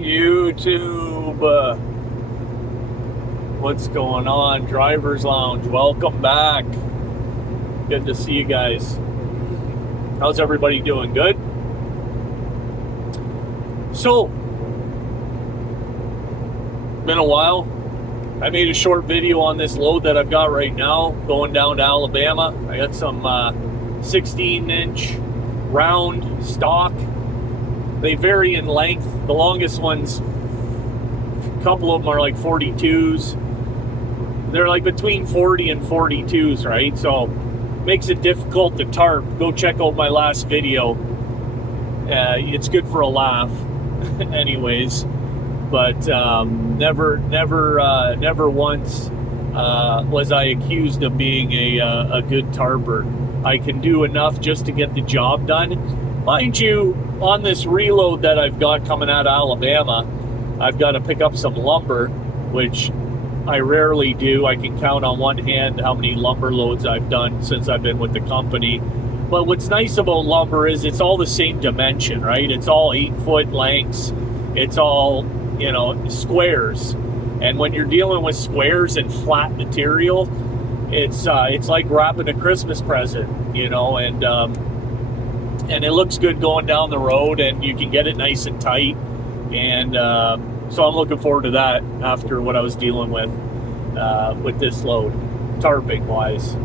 YouTube. What's going on? Driver's Lounge. Welcome back. Good to see you guys. How's everybody doing? Good? So, been a while. I made a short video on this load that I've got right now going down to Alabama. I got some 16-inch round stock. They vary in length. The longest ones, a couple of them are like 42s. They're like between 40 and 42s, right? So makes it difficult to tarp. Go check out my last video. It's good for a laugh, anyways. But never once was I accused of being a good tarper. I can do enough just to get the job done. Mind you, on this reload that I've got coming out of Alabama, I've got to pick up some lumber, which I rarely do. I can count on one hand how many lumber loads I've done since I've been with the company. But what's nice about lumber is it's all the same dimension, right? It's all 8-foot lengths. It's all, squares. And when you're dealing with squares and flat material, it's like wrapping a Christmas present, and it looks good going down the road, and you can get it nice and tight. And so I'm looking forward to that after what I was dealing with this load, tarping wise.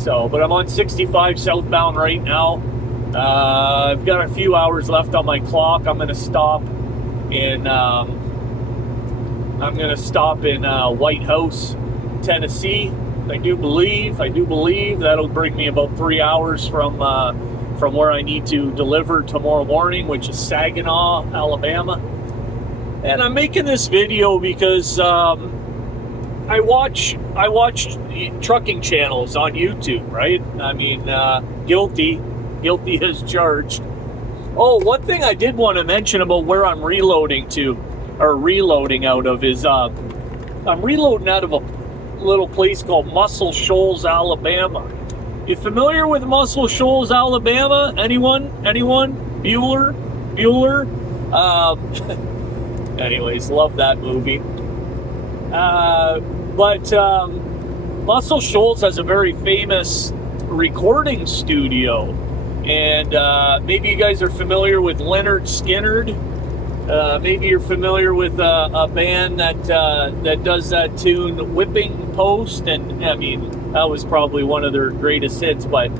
So, but I'm on 65 southbound right now. I've got a few hours left on my clock. I'm going to stop in White House, Tennessee. I do believe that'll bring me about 3 hours from where I need to deliver tomorrow morning, which is Saginaw, Alabama. And I'm making this video because I watch trucking channels on YouTube, right? I mean, guilty as charged. Oh, one thing I did want to mention about where I'm reloading out of is I'm reloading out of a little place called Muscle Shoals, Alabama. You familiar with Muscle Shoals, Alabama? Anyone? Bueller? Anyways, love that movie. But Muscle Shoals has a very famous recording studio. And maybe you guys are familiar with Lynyrd Skynyrd. Maybe you're familiar with a band that does that tune, Whipping Post. And I mean, that was probably one of their greatest hits. But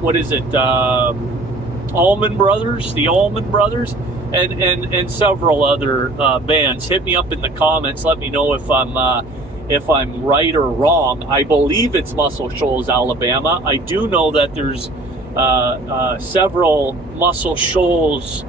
what is it? Allman Brothers, the Allman Brothers, and several other bands. Hit me up in the comments. Let me know if I'm right or wrong. I believe it's Muscle Shoals, Alabama. I do know that there's several Muscle Shoals,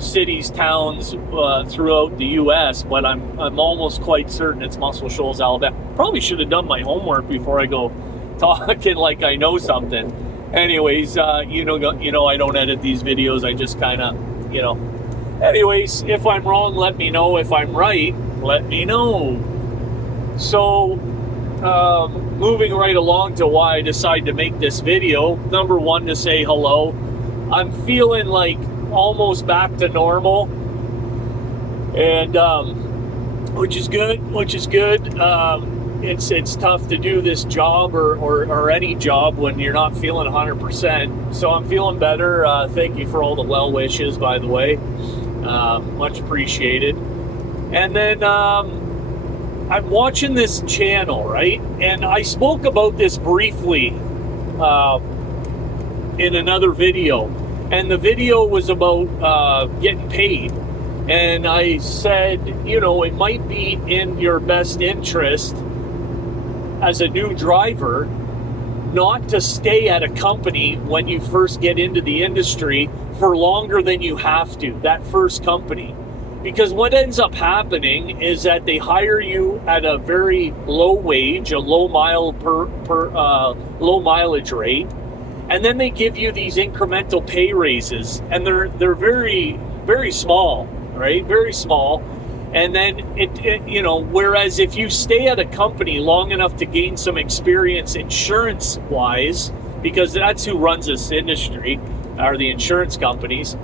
cities, towns throughout the U.S., but I'm almost quite certain it's Muscle Shoals, Alabama. Probably should have done my homework before I go talking like I know something. Anyways, I don't edit these videos. I just kind of, Anyways, if I'm wrong, let me know. If I'm right, let me know. So, moving right along to why I decided to make this video. Number one, to say hello. I'm feeling like almost back to normal, and which is good. It's tough to do this job or any job when you're not feeling 100%. So I'm feeling better. Thank you for all the well wishes, by the way. Much appreciated. And then I'm watching this channel, right? And I spoke about this briefly in another video. And the video was about getting paid. And I said, it might be in your best interest as a new driver not to stay at a company when you first get into the industry for longer than you have to, that first company. Because what ends up happening is that they hire you at a very low wage, a low mileage rate, and then they give you these incremental pay raises, and they're very, very small, right? Very small. And then whereas if you stay at a company long enough to gain some experience insurance-wise, because that's who runs this industry, are the insurance companies.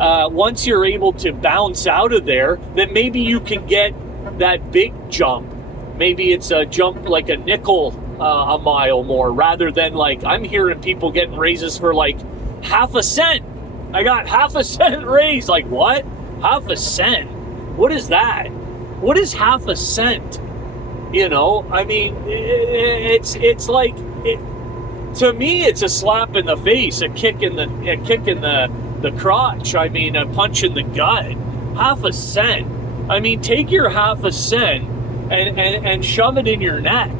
once you're able to bounce out of there, then maybe you can get that big jump. Maybe it's a jump like a nickel a mile more, rather than like I'm hearing people getting raises for like half a cent. I got half a cent raise. Like what? Half a cent? What is that? What is half a cent? You know, I mean, it's like to me, it's a slap in the face, a kick in the crotch. I mean, a punch in the gut. Half a cent. I mean, take your half a cent and shove it in your neck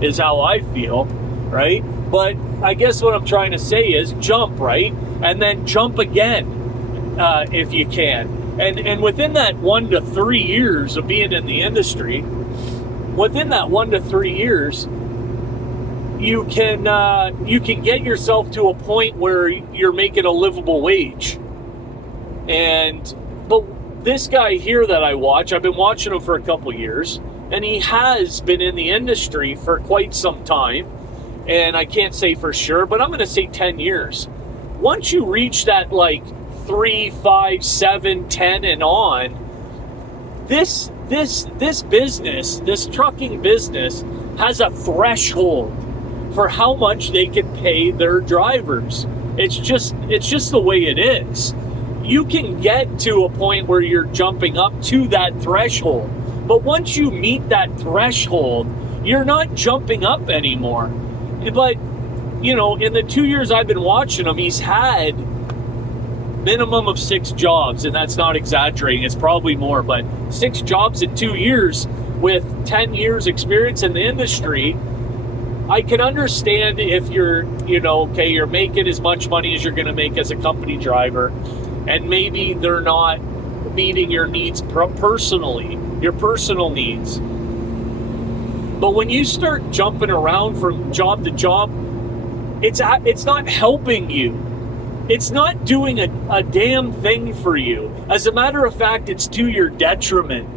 is how I feel, right? But I guess what I'm trying to say is jump, right? And then jump again if you can. And within that 1 to 3 years of being in the industry, within that 1 to 3 years, you can get yourself to a point where you're making a livable wage. But this guy here that I watch, I've been watching him for a couple years, and he has been in the industry for quite some time. And I can't say for sure, but I'm going to say 10 years. Once you reach that like 3, 5, 7, 10 and on, this business, this trucking business has a threshold for how much they can pay their drivers. It's just the way it is. You can get to a point where you're jumping up to that threshold, but once you meet that threshold, you're not jumping up anymore. But, you know, in the 2 years I've been watching him, he's had minimum of 6 jobs, and that's not exaggerating, it's probably more, but 6 jobs in 2 years with 10 years experience in the industry. I can understand if you're, you know, okay, you're making as much money as you're going to make as a company driver, and maybe they're not meeting your needs personally, your personal needs. But when you start jumping around from job to job, it's not helping you. It's not doing a damn thing for you. As a matter of fact, it's to your detriment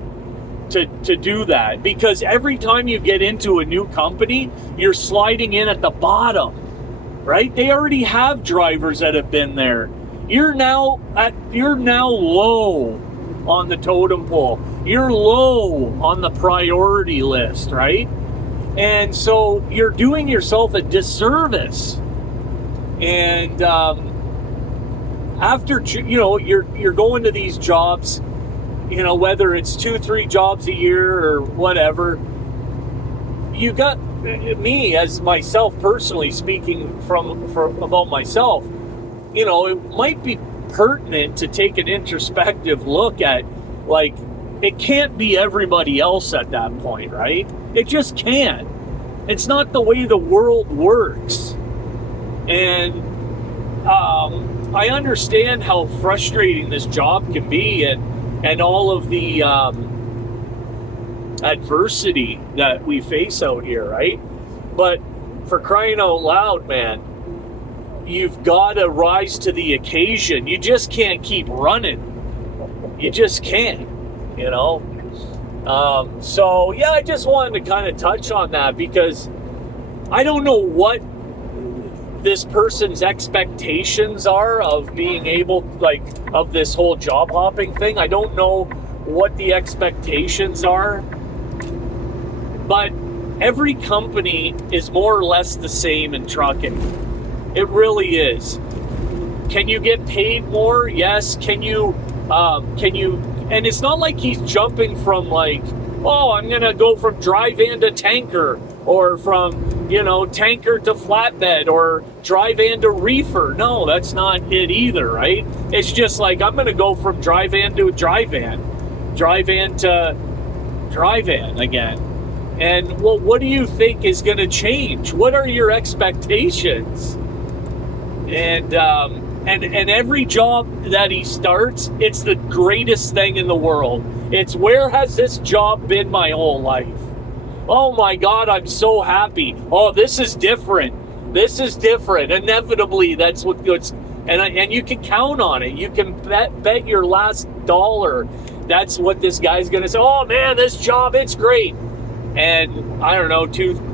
to do that, because every time you get into a new company, you're sliding in at the bottom, right? They already have drivers that have been there. You're now low on the totem pole. You're low on the priority list, right? And so you're doing yourself a disservice. And after, you know, you're going to these jobs, you know, whether it's 2-3 jobs a year or whatever, you got me as myself personally speaking about myself. You know, it might be pertinent to take an introspective look at, like, it can't be everybody else at that point, right? It just can't. It's not the way the world works. And I understand how frustrating this job can be, and all of the adversity that we face out here, right? But for crying out loud, man, you've got to rise to the occasion. You just can't keep running. You just can't, you know? So, yeah, I just wanted to kind of touch on that, because I don't know what this person's expectations are of being able, like, of this whole job hopping thing. I don't know what the expectations are, but every company is more or less the same in trucking. It really is. Can you get paid more? Yes. Can you, and it's not like he's jumping from like, oh, I'm going to go from dry van to tanker, or from, you know, tanker to flatbed, or dry van to reefer. No, that's not it either, right? It's just like, I'm going to go from dry van to dry van to dry van again. And well, what do you think is going to change? What are your expectations? And every job that he starts, it's the greatest thing in the world. It's, where has this job been my whole life? Oh my God, I'm so happy. Oh, this is different. This is different. Inevitably, that's what goes. And you can count on it. You can bet your last dollar. That's what this guy's going to say. Oh man, this job, it's great. And I don't know,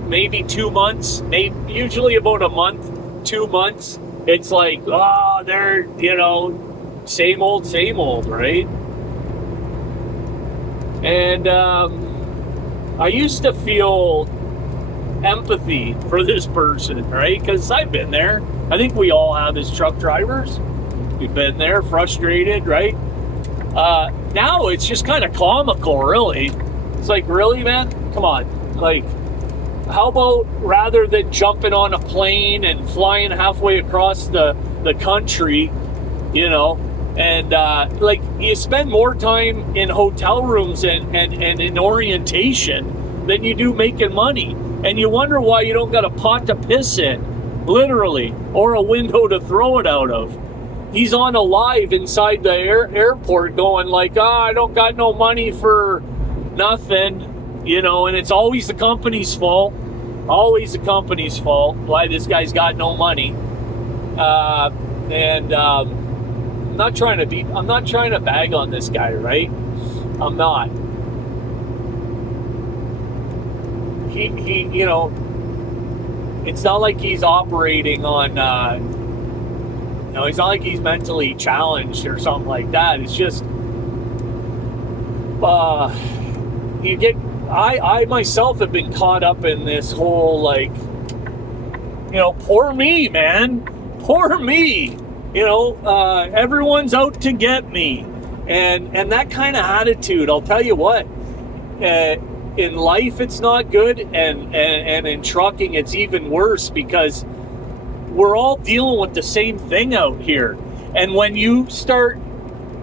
maybe 2 months, usually about a month, 2 months. It's like, oh, they're, you know, same old, right? And I used to feel empathy for this person, right? Because I've been there. I think we all have as truck drivers. We've been there, frustrated, right? Now it's just kind of comical, really. It's like, really, man? Come on. Like, how about rather than jumping on a plane and flying halfway across the country, you know, and like you spend more time in hotel rooms and in orientation than you do making money. And you wonder why you don't got a pot to piss in, literally, or a window to throw it out of. He's on a live inside the airport going like, I don't got no money for nothing, you know, and it's always the company's fault. Always the company's fault why this guy's got no money. I'm not trying to bag on this guy, right? I'm not. He you know, it's not like he's operating on, you know, it's not like he's mentally challenged or something like that. It's just, I myself have been caught up in this whole, like, you know, poor me, man. Poor me. You know, everyone's out to get me. And that kind of attitude, I'll tell you what, in life it's not good, and in trucking it's even worse, because we're all dealing with the same thing out here. And when you start,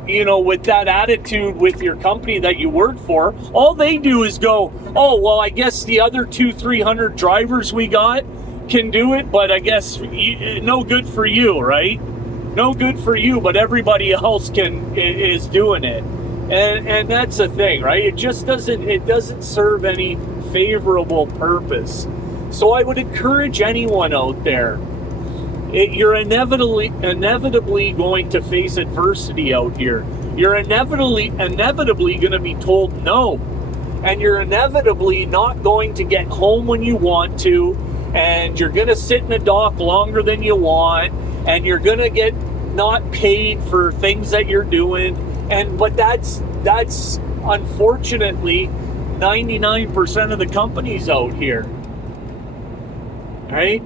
you know, with that attitude with your company that you work for, all they do is go, oh, well, I guess the other 200-300 drivers we got can do it, but I guess no good for you, right? No good for you, but everybody else is doing it. And that's the thing, right? It just doesn't serve any favorable purpose. So I would encourage anyone out there, you're inevitably going to face adversity out here. You're inevitably going to be told no. And you're inevitably not going to get home when you want to. And you're going to sit in a dock longer than you want. And you're going to get not paid for things that you're doing. But that's unfortunately 99% of the companies out here. Right?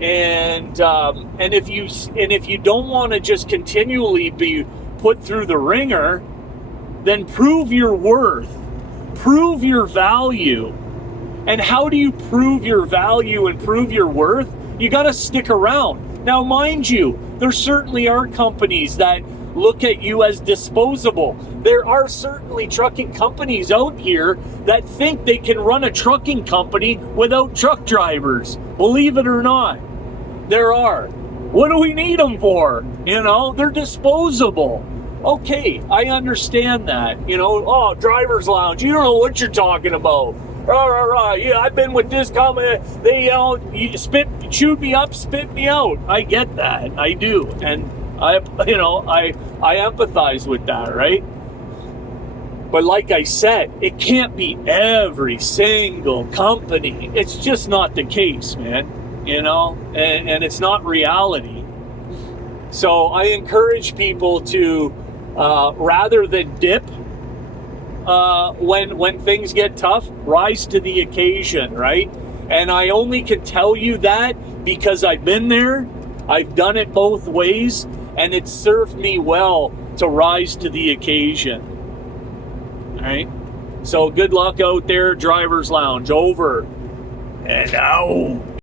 And if you don't want to just continually be put through the ringer, then prove your worth, prove your value. And how do you prove your value and prove your worth? You got to stick around. Now, mind you, there certainly are companies that look at you as disposable. There are certainly trucking companies out here that think they can run a trucking company without truck drivers. Believe it or not, there are. What do we need them for? You know, they're disposable. Okay, I understand that. You know, oh, driver's lounge, you don't know what you're talking about. Yeah, I've been with this company. They, you know, chewed me up, spit me out. I get that. I do. And I empathize with that, right? But like I said, it can't be every single company. It's just not the case, man. You know, and it's not reality. So I encourage people to, rather than dip, when things get tough, rise to the occasion, right? And I only can tell you that because I've been there, I've done it both ways, and it served me well to rise to the occasion. All right? So good luck out there, Driver's Lounge. Over and out.